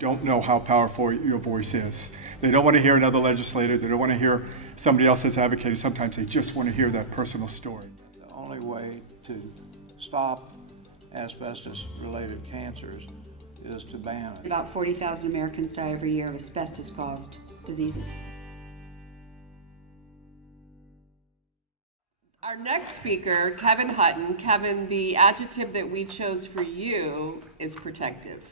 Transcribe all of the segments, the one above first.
don't know how powerful your voice is. They don't want to hear another legislator. They don't want to hear somebody else that's advocated. Sometimes they just want to hear that personal story. The only way to stop asbestos-related cancers is to ban it. About 40,000 Americans die every year of asbestos-caused diseases. Our next speaker, Kevin Hutton. Kevin, the adjective that we chose for you is protective.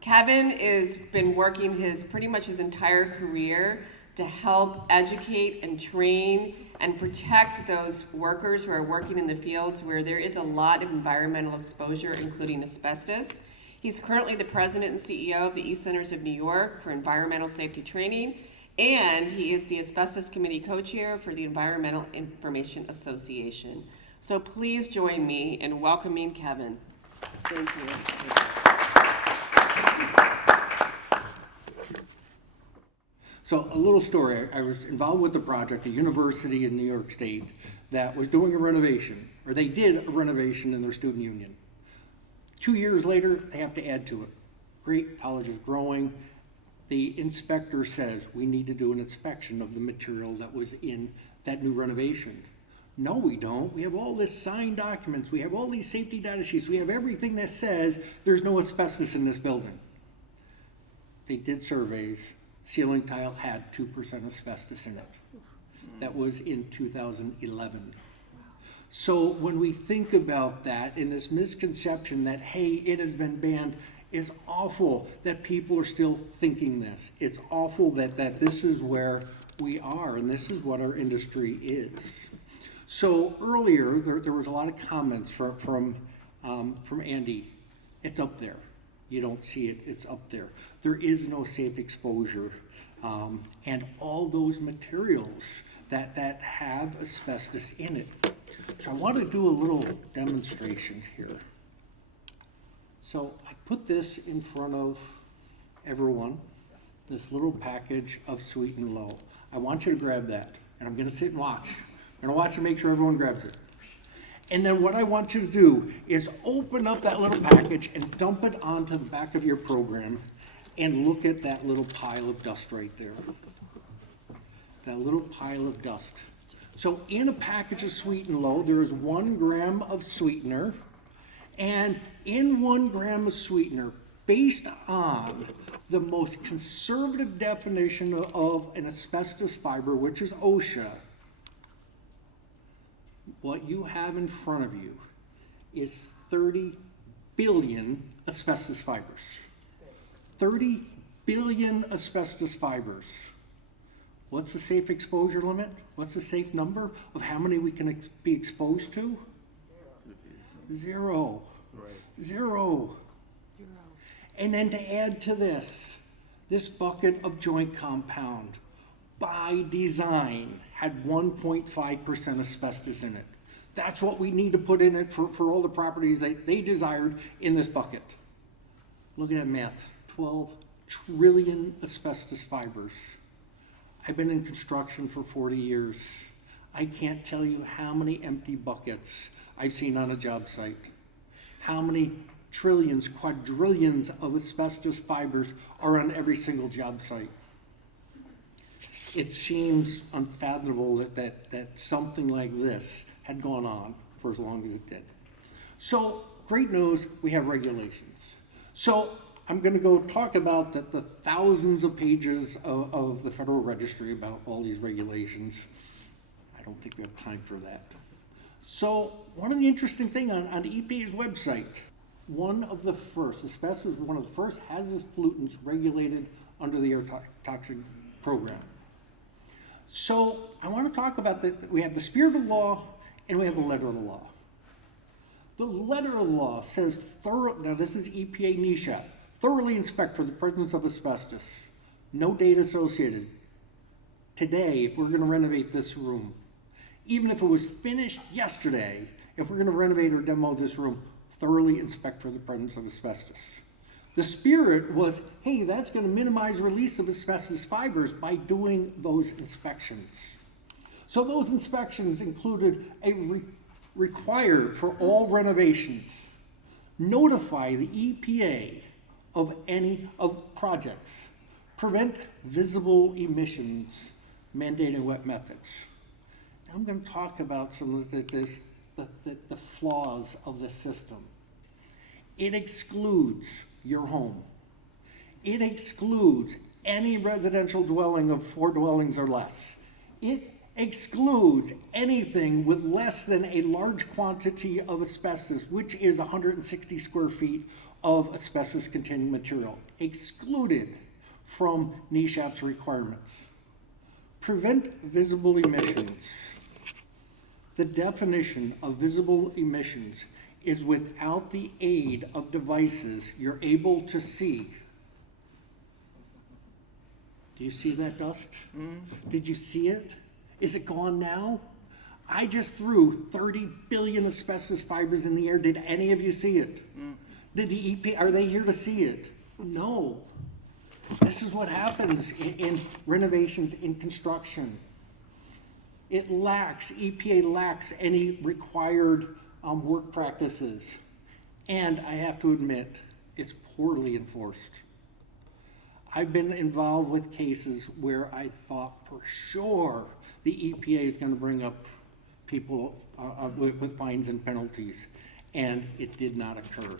Kevin has been working pretty much his entire career to help educate and train and protect those workers who are working in the fields where there is a lot of environmental exposure, including asbestos. He's currently the president and CEO of the East Centers of New York for Environmental Safety Training, and he is the Asbestos Committee co-chair for the Environmental Information Association. So please join me in welcoming Kevin. Thank you. So a little story, I was involved with the project, a university in New York State that was doing a renovation, or they did a renovation in their student union. 2 years later, they have to add to it. Great, college is growing. The inspector says, we need to do an inspection of the material that was in that new renovation. No, we don't. We have all this signed documents. We have all these safety data sheets. We have everything that says there's no asbestos in this building. They did surveys. Ceiling tile had 2% asbestos in it. That was in 2011. So when we think about that, in this misconception that, hey, it has been banned, it's awful that people are still thinking this. It's awful that this is where we are, and this is what our industry is. So earlier, there was a lot of comments from Andy. It's up there. You don't see it, it's up there. There is no safe exposure. And all those materials that have asbestos in it. So I want to do a little demonstration here. So I put this in front of everyone, this little package of Sweet and Low. I want you to grab that, and I'm going to sit and watch. I'm going to watch and make sure everyone grabs it. And then what I want you to do is open up that little package and dump it onto the back of your program and look at that little pile of dust right there. That little pile of dust. So in a package of Sweet and Low, there is 1 gram of sweetener. And in 1 gram of sweetener, based on the most conservative definition of an asbestos fiber, which is OSHA, what you have in front of you is 30 billion asbestos fibers. 30 billion asbestos fibers. What's the safe exposure limit? What's the safe number of how many we can be exposed to? Zero. Right. Zero. And then to add to this bucket of joint compound, by design, had 1.5% asbestos in it. That's what we need to put in it for all the properties that they desired in this bucket. Look at that math, 12 trillion asbestos fibers. I've been in construction for 40 years. I can't tell you how many empty buckets I've seen on a job site. How many trillions, quadrillions of asbestos fibers are on every single job site. It seems unfathomable that something like this had gone on for as long as it did. So, great news, we have regulations. So, I'm going to go talk about the thousands of pages of the Federal Registry about all these regulations. I don't think we have time for that. So, one of the interesting things on the EPA's website, one of the first, asbestos is one of the first hazardous pollutants regulated under the air toxic program. So I want to talk about we have the spirit of the law and we have the letter of the law. The letter of the law says now this is EPA NESHAP, thoroughly inspect for the presence of asbestos. No data associated. Today, if we're going to renovate this room, even if it was finished yesterday, if we're going to renovate or demo this room, thoroughly inspect for the presence of asbestos. The spirit was, hey, that's going to minimize release of asbestos fibers by doing those inspections. So those inspections included required for all renovations, notify the EPA of any of projects. Prevent visible emissions, mandating wet methods. Now I'm going to talk about some of the flaws of the system. It excludes your home. It excludes any residential dwelling of 4 dwellings or less. It excludes anything with less than a large quantity of asbestos, which is 160 square feet of asbestos-containing material. Excluded from NESHAP's requirements. Prevent visible emissions. The definition of visible emissions is without the aid of devices you're able to see. Do you see that dust? Did you see it? Is it gone now? I just threw 30 billion asbestos fibers in the air. Did any of you see it? Did the EP, are they here to see it? No. This is what happens in renovations, in construction. It lacks, EPA lacks any required work practices. And I have to admit, it's poorly enforced. I've been involved with cases where I thought for sure the EPA is going to bring up people with fines and penalties, and it did not occur.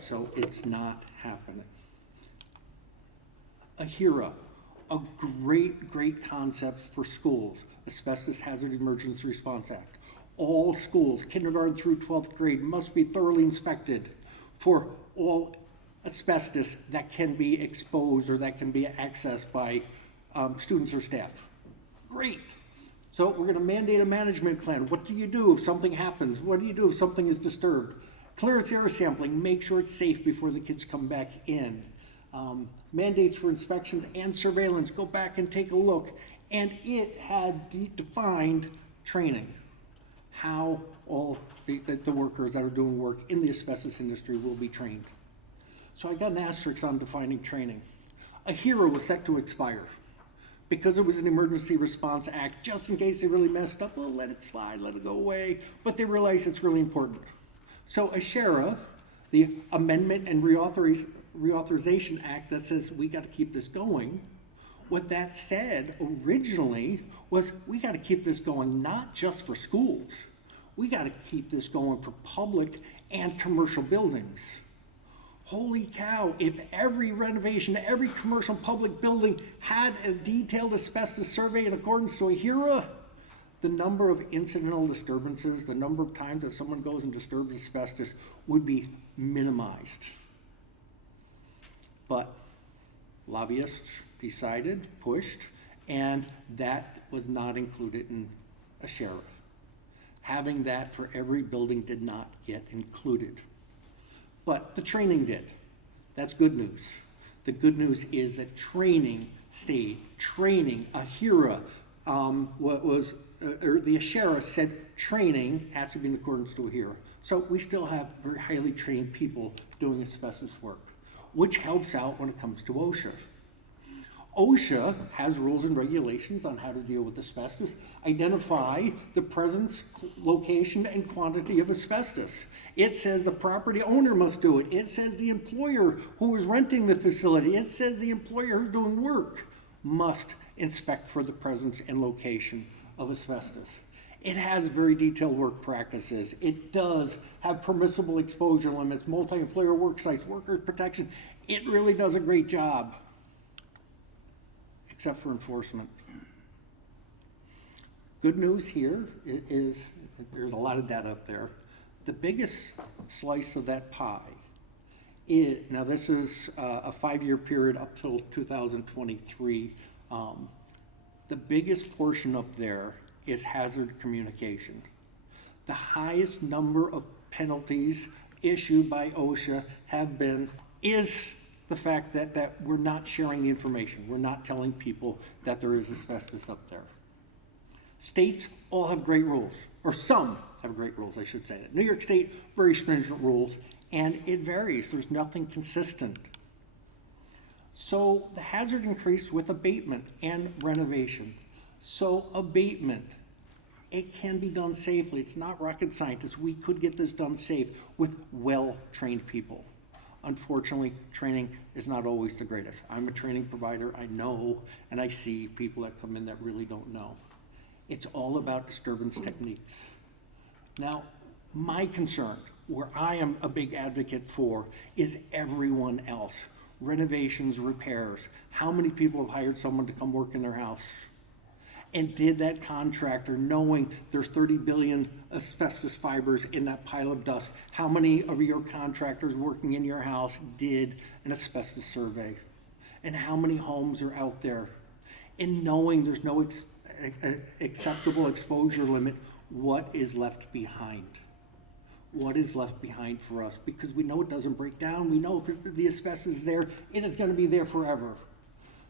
So it's not happening. AHERA, a great concept for schools, Asbestos Hazard Emergency Response Act. All schools, kindergarten through 12th grade, must be thoroughly inspected for all asbestos that can be exposed or that can be accessed by students or staff. Great. So we're going to mandate a management plan. What do you do if something happens? What do you do if something is disturbed? Clearance air sampling, make sure it's safe before the kids come back in. Mandates for inspections and surveillance, go back and take a look. And it had defined training, how all the workers that are doing work in the asbestos industry will be trained. So I got an asterisk on defining training. AHERA was set to expire because it was an emergency response act, just in case they really messed up. Well, let it slide, let it go away. But they realized it's really important. So AHERA, the Amendment and Reauthorization Act that says we got to keep this going, what that said originally was we got to keep this going not just for schools. We got to keep this going for public and commercial buildings. Holy cow, if every renovation, every commercial public building had a detailed asbestos survey in accordance to AHERA, the number of incidental disturbances, the number of times that someone goes and disturbs asbestos would be minimized. But lobbyists decided, pushed, and that was not included in AHERA. Having that for every building did not get included. But the training did. That's good news. The good news is that training stayed. Training, AHERA, the AHERA said training has to be in accordance to AHERA. So we still have very highly trained people doing asbestos work, which helps out when it comes to OSHA. OSHA has rules and regulations on how to deal with asbestos, identify the presence, location, and quantity of asbestos. It says the property owner must do it. It says the employer who is renting the facility. It says the employer who's doing work must inspect for the presence and location of asbestos. It has very detailed work practices. It does have permissible exposure limits, multi-employer work sites, workers' protection. It really does a great job, except for enforcement. Good news here is there's a lot of data up there. The biggest slice of that pie is, now this is a 5-year period up till 2023. The biggest portion up there is hazard communication. The highest number of penalties issued by OSHA is the fact that we're not sharing the information. We're not telling people that there is asbestos up there. States all have great rules, or some have great rules, I should say. New York State, very stringent rules, and it varies. There's nothing consistent. So the hazard increased with abatement and renovation. So abatement, it can be done safely. It's not rocket science. We could get this done safe with well-trained people. Unfortunately, training is not always the greatest. I'm a training provider, I know, and I see people that come in that really don't know. It's all about disturbance techniques. Now, my concern, where I am a big advocate for, is everyone else. Renovations, repairs. How many people have hired someone to come work in their house? And did that contractor, knowing there's 30 billion asbestos fibers in that pile of dust, how many of your contractors working in your house did an asbestos survey? And how many homes are out there? And knowing there's no acceptable exposure limit, what is left behind? What is left behind for us? Because we know it doesn't break down. We know if the asbestos is there, it is going to be there forever.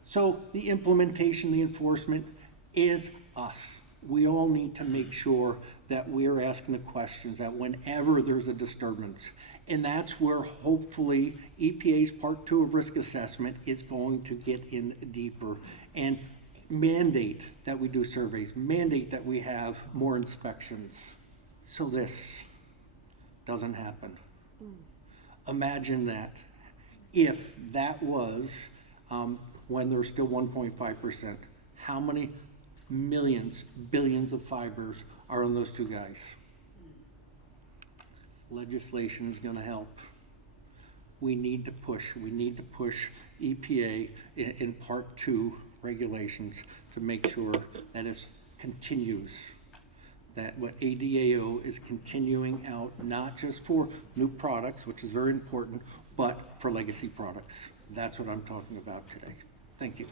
So the implementation, the enforcement is us. We all need to make sure that we're asking the questions, that whenever there's a disturbance, and that's where hopefully EPA's Part 2 of risk assessment is going to get in deeper and mandate that we do surveys, mandate that we have more inspections, so this doesn't happen. Imagine that. If that was when there's still 1.5%, how many millions, billions of fibers are on those two guys? Legislation is going to help. We need to push EPA in Part 2 regulations to make sure that it continues, that what ADAO is continuing out, not just for new products, which is very important, but for legacy products. That's what I'm talking about today. Thank you.